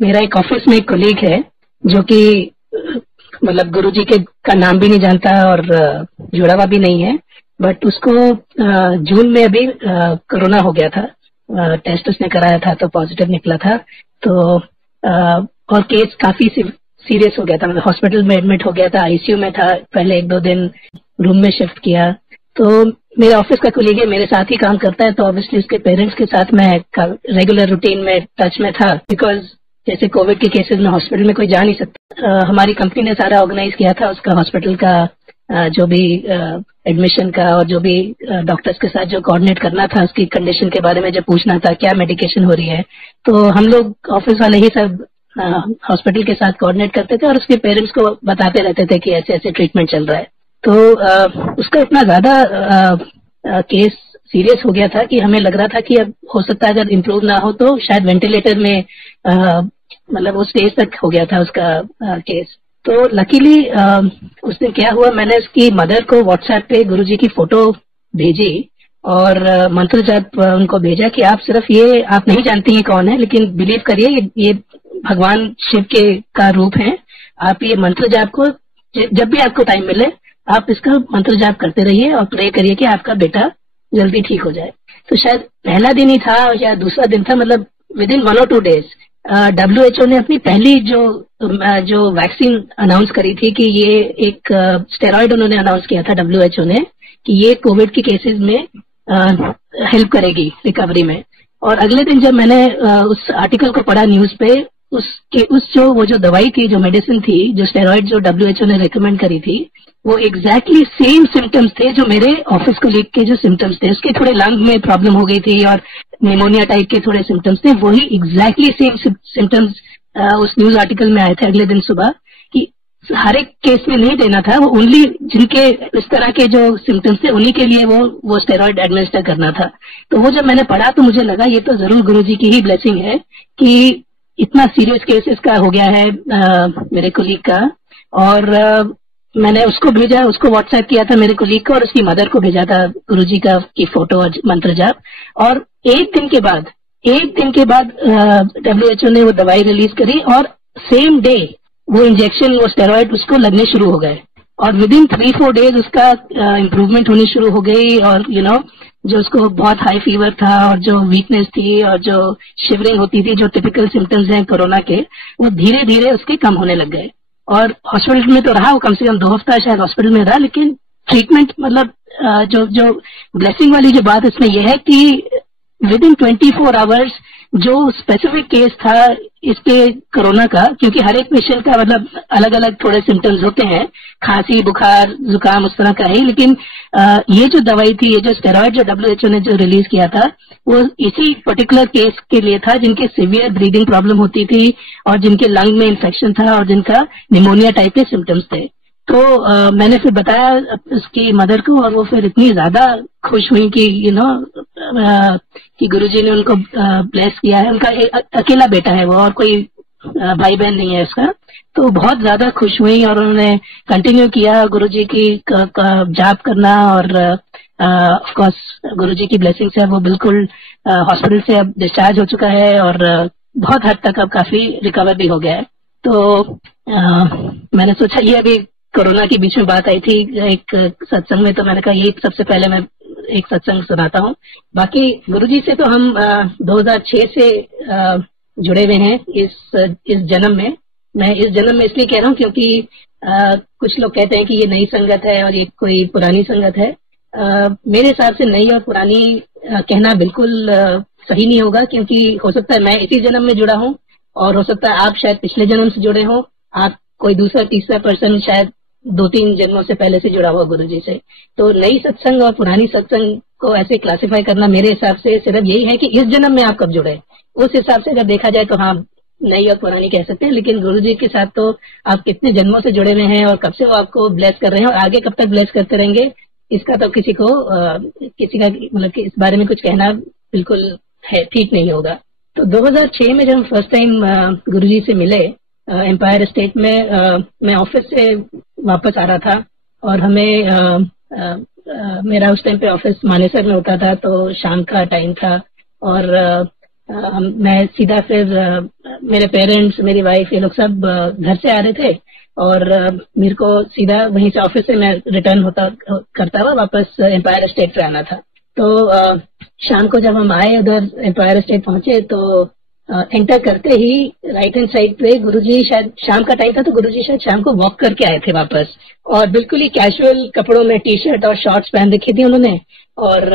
मेरा एक ऑफिस में एक कोलीग है जो कि मतलब गुरुजी के का नाम भी नहीं जानता और जुड़ा हुआ भी नहीं है, बट उसको जून में अभी कोरोना हो गया था। टेस्ट उसने कराया था तो पॉजिटिव निकला था। तो और केस काफी सीरियस हो गया था, मतलब हॉस्पिटल में एडमिट हो गया था, आईसीयू में था, पहले 1-2 दिन रूम में शिफ्ट किया। तो मेरे ऑफिस का कोलीग है, मेरे साथ ही काम करता है, तो ऑब्वियसली उसके पेरेंट्स के साथ मैं रेगुलर रूटीन में टच में था, बिकॉज जैसे कोविड के केसेस में हॉस्पिटल में कोई जा नहीं सकता। हमारी कंपनी ने सारा ऑर्गेनाइज किया था उसका हॉस्पिटल का, जो भी एडमिशन का और जो भी डॉक्टर्स के साथ जो कोऑर्डिनेट करना था, उसकी कंडीशन के बारे में जब पूछना था क्या मेडिकेशन हो रही है, तो हम लोग ऑफिस वाले ही सब हॉस्पिटल के साथ कोऑर्डिनेट करते थे और उसके पेरेंट्स को बताते रहते थे कि ऐसे ऐसे ट्रीटमेंट चल रहा है। तो उसका इतना ज्यादा केस सीरियस हो गया था कि हमें लग रहा था कि अब हो सकता है अगर इम्प्रूव ना हो तो शायद वेंटिलेटर में मतलब उस स्टेज तक हो गया था उसका केस। तो लकीली उसने क्या हुआ, मैंने उसकी मदर को व्हाट्सएप पे गुरुजी की फोटो भेजी और मंत्र जाप उनको भेजा कि आप सिर्फ ये, आप नहीं जानती हैं कौन है, लेकिन बिलीव करिए ये भगवान शिव के का रूप है। आप ये मंत्र जाप को जब भी आपको टाइम मिले आप इसका मंत्र जाप करते रहिए और प्रे करिए कि आपका बेटा जल्दी ठीक हो जाए। तो शायद पहला दिन ही था या दूसरा दिन था, मतलब with in 1 or 2 days WHO ने अपनी पहली जो वैक्सीन अनाउंस करी थी कि ये एक स्टेरॉइड उन्होंने अनाउंस किया था WHO ने कि ये कोविड के केसेस में हेल्प करेगी रिकवरी में। और अगले दिन जब मैंने उस आर्टिकल को पढ़ा न्यूज पे, वो जो दवाई थी, जो मेडिसिन थी, जो स्टेरॉइड जो WHO ने रिकमेंड करी थी, वो एग्जैक्टली सेम सिम्टम्स थे जो मेरे ऑफिस कोलीग के जो सिम्टम्स थे। उसके थोड़े लंग में प्रॉब्लम हो गई थी और निमोनिया टाइप के थोड़े सिम्टम्स थे, वही एग्जैक्टली सेम सिम्टम्स उस न्यूज आर्टिकल में आए थे अगले दिन सुबह कि हर एक केस में नहीं देना था, वो ओनली जिनके इस तरह के जो सिम्टम्स थे उन्हीं के लिए वो स्टेरॉइड एडमिनिस्टर करना था। तो वो जब मैंने पढ़ा तो मुझे लगा ये तो जरूर गुरुजी की ही ब्लेसिंग है कि इतना सीरियस केस इसका हो गया है मेरे कोलीग का। और मैंने उसको भेजा, उसको व्हाट्सएप किया था मेरे कोलीग को और उसकी मदर को भेजा था गुरुजी का की फोटो और मंत्र जाप। और एक दिन के बाद WHO ने वो दवाई रिलीज करी और सेम डे वो इंजेक्शन, वो स्टेरॉइड उसको लगने शुरू हो गए और विद इन 3-4 days उसका इम्प्रूवमेंट होनी शुरू हो गई। और जो उसको बहुत हाई फीवर था और जो वीकनेस थी और जो शिवरिंग होती थी, जो टिपिकल सिम्टम्स हैं कोरोना के, वो धीरे धीरे उसके कम होने लग गए। और हॉस्पिटल में तो रहा वो, कम से कम 2 हफ्ता शायद हॉस्पिटल में रहा, लेकिन ट्रीटमेंट मतलब जो ब्लेसिंग वाली जो बात इसमें यह है कि विद इन 24 hours जो स्पेसिफिक केस था इसके कोरोना का, क्योंकि हर एक पेशेंट का मतलब अलग अलग थोड़े सिम्टम्स होते हैं, खांसी, बुखार, जुकाम उस तरह का है, लेकिन ये जो दवाई थी, ये जो स्टेरॉइड जो WHO ने जो रिलीज किया था, वो इसी पर्टिकुलर केस के लिए था जिनके सीवियर ब्रीदिंग प्रॉब्लम होती थी और जिनके लंग में इन्फेक्शन था और जिनका निमोनिया टाइप के सिम्टम्स थे। तो मैंने फिर बताया उसकी मदर को और वो फिर इतनी ज्यादा खुश हुई कि कि गुरुजी ने उनको ब्लेस किया है। उनका अकेला बेटा है वो और कोई भाई बहन नहीं है उसका। तो बहुत ज्यादा खुश हुई और उन्होंने कंटिन्यू किया गुरुजी की जाप करना और ऑफ कोर्स गुरुजी की ब्लेसिंग से वो बिल्कुल हॉस्पिटल से अब डिस्चार्ज हो चुका है और बहुत हद तक अब काफी रिकवर भी हो गया है। तो मैंने सोचा ये अभी कोरोना के बीच में बात आई थी एक सत्संग में, तो मैंने कहा ये सबसे पहले मैं एक सत्संग सुनाता हूँ। बाकी गुरुजी से तो हम 2006 से जुड़े हुए हैं इस जन्म में। मैं इस जन्म में इसलिए कह रहा हूँ क्योंकि कुछ लोग कहते हैं कि ये नई संगत है और ये कोई पुरानी संगत है। मेरे हिसाब से नई और पुरानी कहना बिल्कुल सही नहीं होगा, क्योंकि हो सकता है मैं इसी जन्म में जुड़ा हूँ और हो सकता है आप शायद पिछले जन्म से जुड़े हो, आप कोई दूसरा तीसरा पर्सन शायद 2-3 जन्मों से पहले से जुड़ा हुआ गुरुजी से। तो नई सत्संग और पुरानी सत्संग को ऐसे क्लासिफाई करना मेरे हिसाब से सिर्फ यही है कि इस जन्म में आप कब जुड़े, उस हिसाब से अगर देखा जाए तो हाँ नई और पुरानी कह सकते हैं। लेकिन गुरुजी के साथ तो आप कितने जन्मों से जुड़े हुए हैं और कब से वो आपको ब्लेस कर रहे हैं और आगे कब तक ब्लेस करते रहेंगे, इसका तो किसी का मतलब कि इस बारे में कुछ कहना बिल्कुल है ठीक नहीं होगा। तो 2006 में जब हम फर्स्ट टाइम गुरुजी से मिले एम्पायर स्टेट में, मैं ऑफिस से वापस आ रहा था और हमें मेरा उस टाइम पे ऑफिस मानेसर में होता था, तो शाम का टाइम था और मैं सीधा फिर मेरे पेरेंट्स, मेरी वाइफ, ये लोग सब घर से आ रहे थे और मेरे को सीधा वहीं से ऑफिस से मैं रिटर्न होता करता हुआ वापस एम्पायर स्टेट पे आना था। तो शाम को जब हम आए उधर एम्पायर स्टेट पहुंचे तो एंटर करते ही राइट हैंड साइड पे गुरुजी, शायद शाम का टाइम था तो गुरुजी शायद शाम को वॉक करके आए थे वापस, और बिल्कुल ही कैजुअल कपड़ों में टी शर्ट और शॉर्ट्स पहन रखी थी उन्होंने, और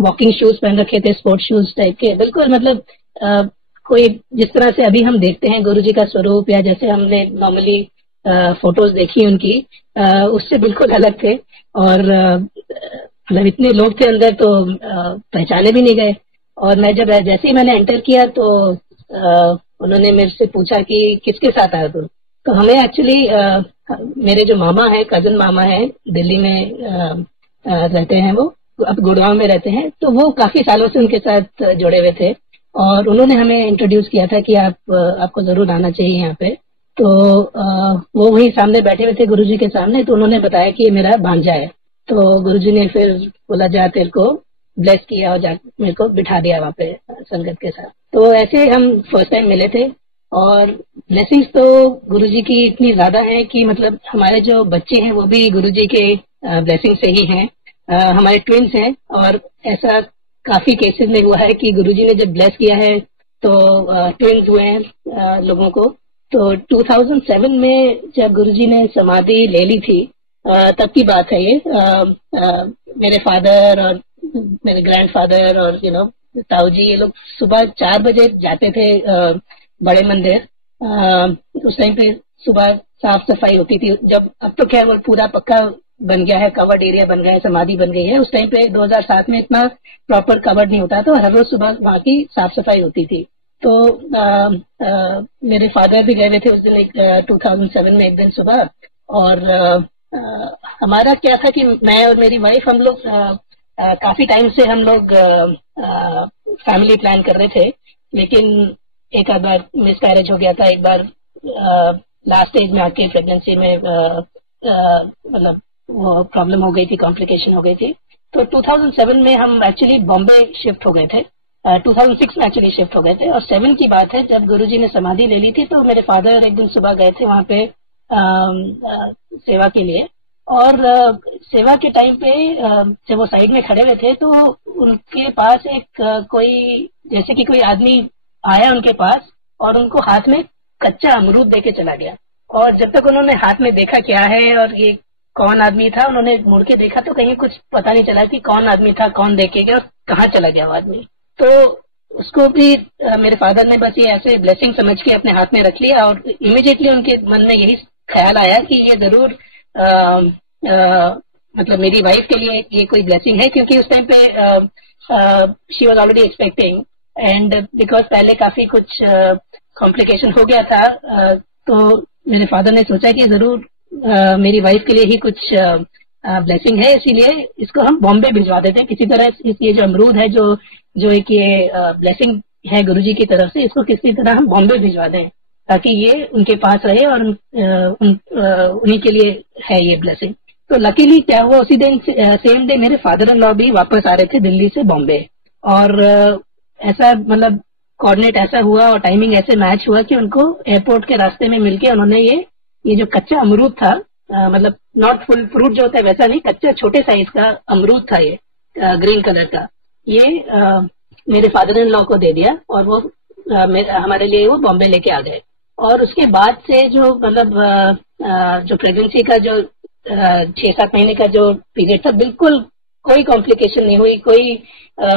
वॉकिंग शूज पहन रखे थे, स्पोर्ट्स शूज टाइप के, बिल्कुल मतलब कोई जिस तरह से अभी हम देखते हैं गुरुजी का स्वरूप या जैसे हमने नॉर्मली फोटोज देखी उनकी, उससे बिल्कुल अलग थे। और मतलब इतने लोग थे अंदर तो पहचाने भी नहीं गए। और मैं जब जैसे ही मैंने एंटर किया तो उन्होंने मेरे से पूछा कि किसके साथ आया तुम। तो हमें एक्चुअली मेरे जो मामा है, कजन मामा है, दिल्ली में रहते हैं, वो अब गुड़गांव में रहते हैं, तो वो काफी सालों से उनके साथ जुड़े हुए थे और उन्होंने हमें इंट्रोड्यूस किया था कि आपको जरूर आना चाहिए यहाँ पे। तो वो वहीं सामने बैठे हुए थे गुरुजी के सामने, तो उन्होंने बताया कि ये मेरा भांजा है। तो गुरुजी ने फिर बोला जा तेरे को ब्लेस किया और जा मेरे को बिठा दिया वहाँ पे संगत के साथ। तो ऐसे हम फर्स्ट टाइम मिले थे और ब्लेसिंग्स तो गुरुजी की इतनी ज्यादा है कि मतलब हमारे जो बच्चे हैं वो भी गुरुजी के ब्लेसिंग से ही हैं। हमारे ट्विंस हैं और ऐसा काफी केसेस में हुआ है कि गुरुजी ने जब ब्लेस किया है तो ट्विंस हुए हैं लोगों को। तो 2007 में जब गुरुजी ने समाधि ले ली थी तब की बात है ये। मेरे फादर और मेरे ग्रैंडफादर और ताऊ जी, ये लोग सुबह 4 बजे जाते थे बड़े मंदिर। उस टाइम पे सुबह साफ सफाई होती थी, जब अब तो क्या वो पूरा पक्का बन गया है, कवर्ड एरिया बन गया है, समाधि बन गई है। उस टाइम पे 2007 में इतना प्रॉपर कवर्ड नहीं होता, तो हर रोज सुबह वहाँ की साफ सफाई होती थी। तो मेरे फादर भी गए हुए थे उस दिन 2007 में एक दिन सुबह। और हमारा क्या था कि मैं और मेरी वाइफ, हम लोग काफी टाइम से हम लोग फैमिली प्लान कर रहे थे, लेकिन एक आध बार मिसकैरेज हो गया था। एक बार लास्ट स्टेज में आके प्रेगनेंसी में मतलब वो प्रॉब्लम हो गई थी, कॉम्प्लिकेशन हो गई थी। तो 2007 में हम एक्चुअली बॉम्बे शिफ्ट हो गए थे। 2006 में एक्चुअली शिफ्ट हो गए थे। और 7 की बात है जब गुरुजी ने समाधि ले ली थी, तो मेरे फादर एक दिन सुबह गए थे वहां पे सेवा के लिए। और सेवा के टाइम पे जब वो साइड में खड़े हुए थे तो उनके पास एक कोई जैसे कि कोई आदमी आया उनके पास और उनको हाथ में कच्चा अमरूद देके चला गया। और जब तक उन्होंने हाथ में देखा क्या है और ये कौन आदमी था, उन्होंने मुड़ के देखा तो कहीं कुछ पता नहीं चला कि कौन आदमी था, कौन देके गया और कहाँ चला गया वो आदमी। तो उसको भी मेरे फादर ने बस ये ऐसे ब्लेसिंग समझ के अपने हाथ में रख लिया और इमीडिएटली उनके मन में यही ख्याल आया कि ये जरूर मतलब मेरी वाइफ के लिए ये कोई ब्लेसिंग है, क्योंकि उस टाइम पे she was already expecting and because पहले काफी कुछ कॉम्प्लिकेशन हो गया था। तो मेरे फादर ने सोचा कि जरूर मेरी वाइफ के लिए ही कुछ ब्लेसिंग है, इसीलिए इसको हम बॉम्बे भिजवा देते हैं किसी तरह। ये जो अमरूद है जो एक ये ब्लेसिंग है गुरुजी की तरफ से, इसको किसी तरह हम बॉम्बे भिजवा दें ताकि ये उनके पास रहे और उन्हीं के लिए है ये ब्लेसिंग। तो लकीली क्या हुआ, उसी दिन सेम डे मेरे फादर इन लॉ भी वापस आ रहे थे दिल्ली से बॉम्बे। और ऐसा मतलब कोऑर्डिनेट ऐसा हुआ और टाइमिंग ऐसे मैच हुआ कि उनको एयरपोर्ट के रास्ते में मिलके उन्होंने ये जो कच्चा अमरूद था, मतलब नॉट फुल फ्रूट जो होता है वैसा नहीं, कच्चा छोटे साइज का अमरूद था ये ग्रीन कलर का, ये मेरे फादर इन लॉ को दे दिया और वो हमारे लिए वो बॉम्बे लेके आ गए। और उसके बाद से जो मतलब जो प्रेगनेंसी का जो 6-7 महीने का जो पीरियड था, बिल्कुल कोई कॉम्प्लिकेशन नहीं हुई, कोई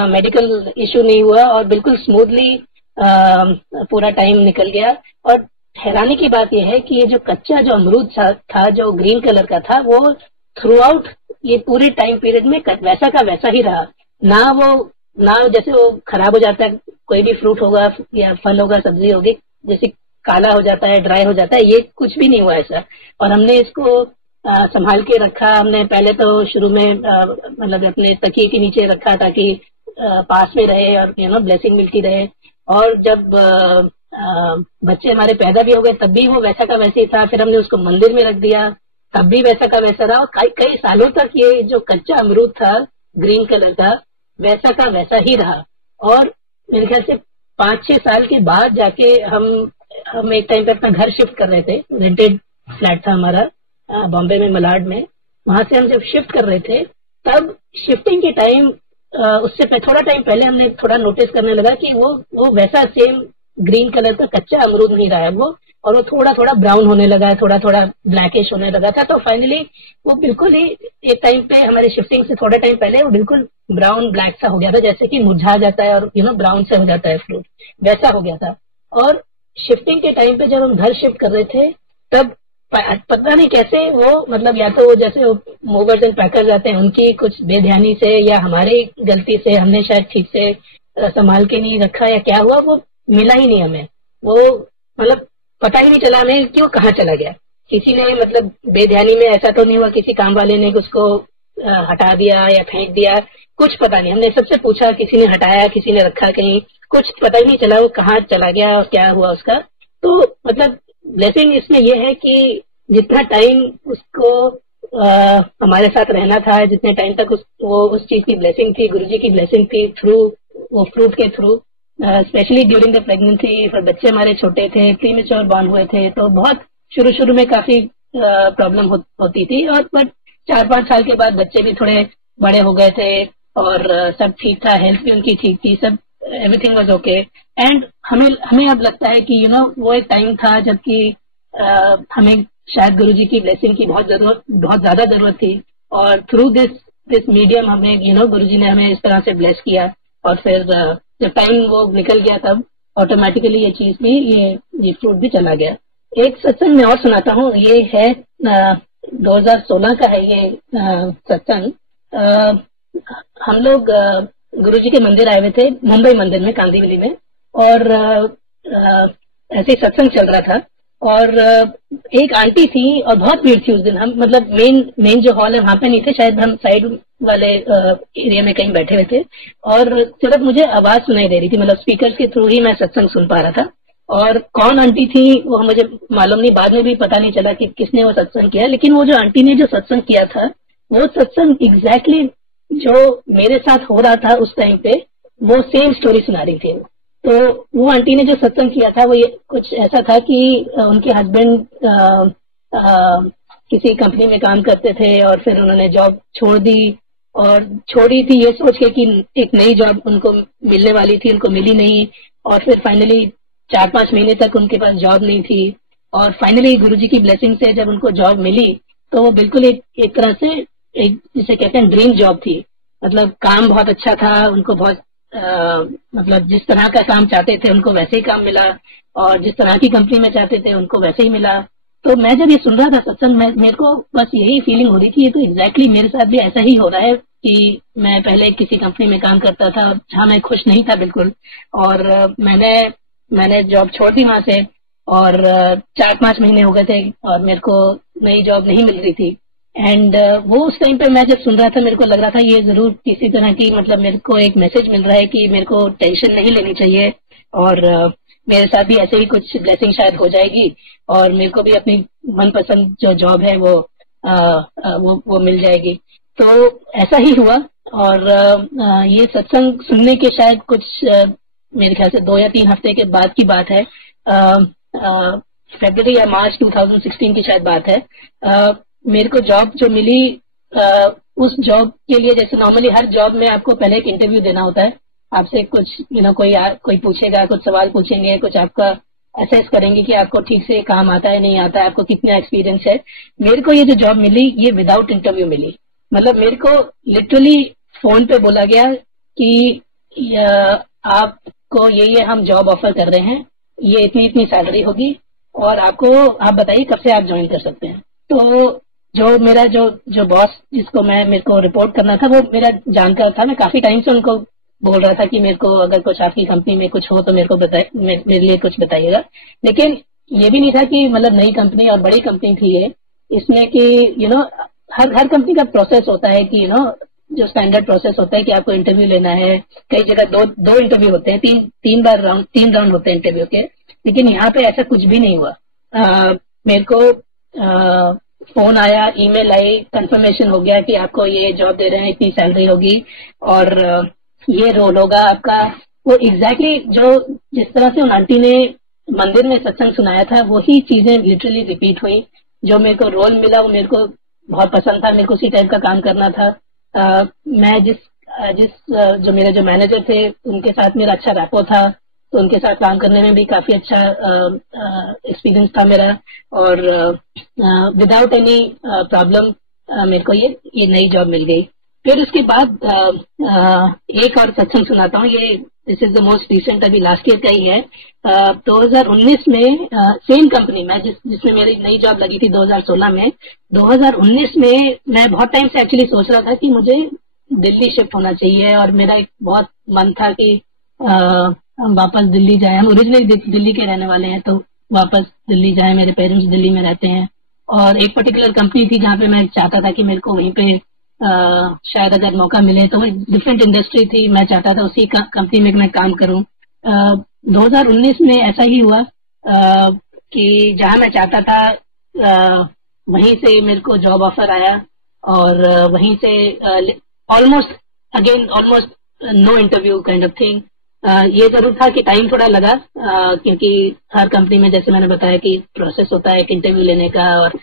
मेडिकल इश्यू नहीं हुआ और बिल्कुल स्मूथली पूरा टाइम निकल गया। और हैरानी की बात यह है कि ये जो कच्चा जो अमरूद था जो ग्रीन कलर का था, वो थ्रू आउट ये पूरे टाइम पीरियड में वैसा का वैसा ही रहा। ना जैसे वो खराब हो जाता है, कोई भी फ्रूट होगा या फल होगा, सब्जी होगी, जैसे काला हो जाता है, ड्राई हो जाता है, ये कुछ भी नहीं हुआ ऐसा। और हमने इसको संभाल के रखा। हमने पहले तो शुरू में मतलब अपने तकिए के नीचे रखा ताकि पास में रहे और ब्लेसिंग मिलती रहे। और जब बच्चे हमारे पैदा भी हो गए तब भी वो वैसा का वैसे ही था। फिर हमने उसको मंदिर में रख दिया, तब भी वैसा का वैसा रहा। और कई सालों तक ये जो कच्चा अमरूद था ग्रीन कलर का, वैसा का वैसा ही रहा। और मेरे ख्याल से 5-6 साल के बाद जाके हम एक टाइम पे अपना घर शिफ्ट कर रहे थे, रेंटेड फ्लैट था हमारा बॉम्बे में मलाड में। वहां से हम जब शिफ्ट कर रहे थे तब शिफ्टिंग के टाइम उससे थोड़ा टाइम पहले हमने थोड़ा नोटिस करने लगा कि वो वैसा सेम ग्रीन कलर का कच्चा अमरूद नहीं रहा है वो, और वो थोड़ा थोड़ा ब्राउन होने लगा है, थोड़ा थोड़ा ब्लैकिश होने लगा था। तो फाइनली वो बिल्कुल ही एक टाइम पे हमारे शिफ्टिंग से थोड़ा टाइम पहले वो बिल्कुल ब्राउन ब्लैक सा हो गया था, जैसे कि मुरझा जाता है और ब्राउन से हो जाता है फ्रूट, वैसा हो गया था। और शिफ्टिंग के टाइम पे जब हम घर शिफ्ट कर रहे थे तब पता नहीं कैसे वो मतलब या तो जैसे मूवर्स एंड पैकर्स आते हैं उनकी कुछ बेध्यानी से या हमारी गलती से हमने शायद ठीक से संभाल के नहीं रखा या क्या हुआ, वो मिला ही नहीं हमें। वो मतलब पता ही नहीं चला हमें कि वो कहाँ चला गया। किसी ने मतलब बेध्यानी में ऐसा तो नहीं हुआ किसी काम वाले ने उसको हटा दिया या फेंक दिया, कुछ पता नहीं। हमने सबसे पूछा, किसी ने हटाया किसी ने रखा कहीं, कुछ पता ही नहीं चला वो कहाँ चला गया और क्या हुआ उसका। तो मतलब ब्लेसिंग इसमें यह है कि जितना टाइम उसको हमारे साथ रहना था, जितने टाइम तक वो उस चीज की ब्लेसिंग थी, गुरुजी की ब्लेसिंग थी थ्रू वो फ्रूट के through, specially during the pregnancy. फिर बच्चे हमारे छोटे थे, प्रीमेच्योर बॉर्न हुए थे, तो बहुत शुरू में काफी प्रॉब्लम होती थी। और बट 4-5 साल के बाद बच्चे भी थोड़े बड़े हो गए थे और सब ठीक था, हेल्थ भी उनकी ठीक थी, सब एवरीथिंग वाज ओके। एंड हमें अब लगता है कि वो एक टाइम था जबकि हमें शायद गुरुजी की ब्लेसिंग की बहुत ज्यादा जरूरत थी। और थ्रू दिस मीडियम हमें गुरुजी ने हमें इस तरह से ब्लेस किया। और फिर जब टाइम वो निकल गया तब ऑटोमेटिकली ये चीज भी ये फ्रूट भी चला गया। एक सत्संग मैं और सुनाता हूँ, ये है 2016 का है ये सत्संग। हम लोग गुरुजी के मंदिर आए हुए थे, मुंबई मंदिर में कांदिवली में, और ऐसे ही सत्संग चल रहा था। और एक आंटी थी और बहुत भीड़ थी उस दिन। हम मतलब मेन जो हॉल है वहां पे नहीं थे, शायद हम साइड वाले एरिया में कहीं बैठे हुए थे। और सिर्फ मुझे आवाज सुनाई दे रही थी, मतलब स्पीकर के थ्रू ही मैं सत्संग सुन पा रहा था। और कौन आंटी थी वो मुझे मालूम नहीं, बाद में भी पता नहीं चला कि किसने वो सत्संग किया। लेकिन वो जो आंटी ने जो सत्संग किया था वो सत्संग एग्जैक्टली जो मेरे साथ हो रहा था उस टाइम पे, वो सेम स्टोरी सुना रही थी। तो वो आंटी ने जो सत्संग किया था वो ये कुछ ऐसा था कि उनके हस्बैंड किसी कंपनी में काम करते थे और फिर उन्होंने जॉब छोड़ दी, और छोड़ी थी ये सोच के कि एक नई जॉब उनको मिलने वाली थी, उनको मिली नहीं। और फिर फाइनली 4-5 महीने तक उनके पास जॉब नहीं थी। और फाइनली गुरुजी की ब्लेसिंग से जब उनको जॉब मिली तो वो बिल्कुल एक तरह से एक जिसे कहते हैं ड्रीम जॉब थी। मतलब काम बहुत अच्छा था, उनको बहुत मतलब जिस तरह का काम चाहते थे उनको वैसे ही काम मिला, और जिस तरह की कंपनी में चाहते थे उनको वैसे ही मिला। तो मैं जब ये सुन रहा था सत्संग में, मेरे को बस यही फीलिंग हो रही थी, ये तो एग्जैक्टली मेरे साथ भी ऐसा ही हो रहा है कि मैं पहले किसी कंपनी में काम करता था जहाँ मैं खुश नहीं था बिल्कुल। और मैंने जॉब छोड़ दी वहां से, और 4-5 महीने हो गए थे और मेरे को नई जॉब नहीं मिल रही थी। एंड वो उस टाइम पे मैं जब सुन रहा था मेरे को लग रहा था ये जरूर किसी तरह की मतलब मेरे को एक मैसेज मिल रहा है कि मेरे को टेंशन नहीं लेनी चाहिए, और मेरे साथ भी ऐसे ही कुछ ब्लेसिंग शायद हो जाएगी और मेरे को भी अपनी मनपसंद जो जॉब है वो मिल जाएगी। तो ऐसा ही हुआ। और ये सत्संग सुनने के शायद कुछ मेरे ख्याल से 2 या 3 हफ्ते के बाद की बात है, फरवरी या मार्च 2016 की शायद बात है। मेरे को जॉब जो मिली, उस जॉब के लिए जैसे नॉर्मली हर जॉब में आपको पहले एक इंटरव्यू देना होता है। आपसे कुछ कोई पूछेगा, कुछ सवाल पूछेंगे, कुछ आपका असेस करेंगे कि आपको ठीक से काम आता है नहीं आता है, आपको कितना एक्सपीरियंस है। मेरे को ये जो जॉब मिली ये विदाउट इंटरव्यू मिली। मतलब मेरे को लिटरली फोन पे बोला गया कि आपको ये हम जॉब ऑफर कर रहे हैं, ये इतनी सैलरी होगी, और आप बताइए कब से आप ज्वाइन कर सकते हैं। तो जो मेरा जो बॉस जिसको मेरे को रिपोर्ट करना था वो मेरा जानकार था। मैं काफी टाइम से उनको बोल रहा था कि मेरे को अगर कुछ आपकी कंपनी में कुछ हो तो मेरे को मेरे लिए कुछ बताइएगा। लेकिन ये भी नहीं था कि मतलब नई कंपनी और बड़ी कंपनी थी ये, इसमें कि हर कंपनी का प्रोसेस होता है कि जो स्टैंडर्ड प्रोसेस होता है कि आपको इंटरव्यू लेना है। कई जगह दो इंटरव्यू होते हैं, तीन राउंड होते हैं इंटरव्यू के। लेकिन यहाँ पे ऐसा कुछ भी नहीं हुआ। मेरे को फोन आया, ईमेल आई, कंफर्मेशन हो गया कि आपको ये जॉब दे रहे हैं, इतनी सैलरी होगी और ये रोल होगा आपका, वो एग्जैक्टली जो जिस तरह से उन आंटी ने मंदिर में सत्संग सुनाया था वही चीजें लिटरली रिपीट हुई। जो मेरे को रोल मिला वो मेरे को बहुत पसंद था, मेरे को उसी टाइप का काम करना था। मैं जो मेरे जो मैनेजर थे उनके साथ मेरा अच्छा रैपो था, तो उनके साथ काम करने में भी काफी अच्छा एक्सपीरियंस था मेरा। और विदाउट एनी प्रॉब्लम मेरे को ये नई जॉब मिल गई। फिर उसके बाद एक और सत्संग सुनाता हूँ, ये this is the most recent, अभी लास्ट ईयर का ही है। 2019 में सेम कंपनी में जिसमें मेरी नई जॉब लगी थी 2016 में, 2019 में मैं बहुत टाइम से एक्चुअली सोच रहा था कि मुझे दिल्ली शिफ्ट होना चाहिए, और मेरा एक बहुत मन था कि हम वापस दिल्ली जाए। हम ओरिजिनली दिल्ली के रहने वाले हैं, तो वापस दिल्ली जाए, मेरे पेरेंट्स दिल्ली में रहते हैं। और एक पर्टिकुलर कंपनी थी जहाँ पे मैं चाहता था कि मेरे को वहीं पे शायद अगर मौका मिले, तो डिफरेंट इंडस्ट्री थी, मैं चाहता था उसी कंपनी में मैं काम करूं। 2019 में ऐसा ही हुआ कि जहां मैं चाहता था वहीं से मेरे को जॉब ऑफर आया, और वहीं से almost no interview kind of thing. ये जरूर था कि टाइम थोड़ा लगा, क्योंकि हर कंपनी में जैसे मैंने बताया कि प्रोसेस होता है एक इंटरव्यू लेने का और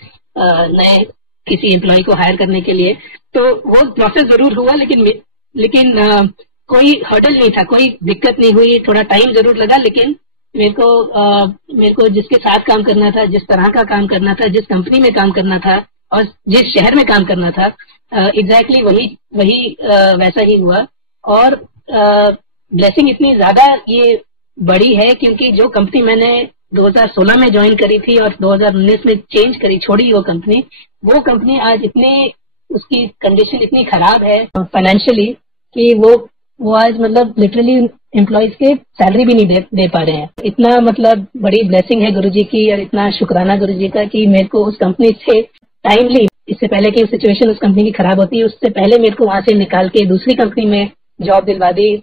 नए किसी एम्प्लॉय को हायर करने के लिए, तो वो प्रोसेस जरूर हुआ, लेकिन कोई हर्डल नहीं था, कोई दिक्कत नहीं हुई। थोड़ा टाइम जरूर लगा, लेकिन मेरे को जिसके साथ काम करना था, जिस तरह का काम करना था, जिस कंपनी में काम करना था और जिस शहर में काम करना था, एग्जैक्टली वही वैसा ही हुआ। और ब्लेसिंग इतनी ज्यादा ये बड़ी है क्योंकि जो कंपनी मैंने 2016 में ज्वाइन करी थी और 2019 में चेंज करी, छोड़ी वो कंपनी आज उसकी कंडीशन इतनी खराब है फाइनेंशियली कि वो आज मतलब लिटरली एम्प्लॉयज के सैलरी भी नहीं दे पा रहे हैं। इतना मतलब बड़ी ब्लेसिंग है गुरुजी की, और इतना शुक्राना गुरुजी का कि मेरे को उस कंपनी से टाइमली, इससे पहले कि सिचुएशन उस कंपनी की खराब होती है, उससे पहले मेरे को वहां से निकाल के दूसरी कंपनी में जॉब दिलवा दी।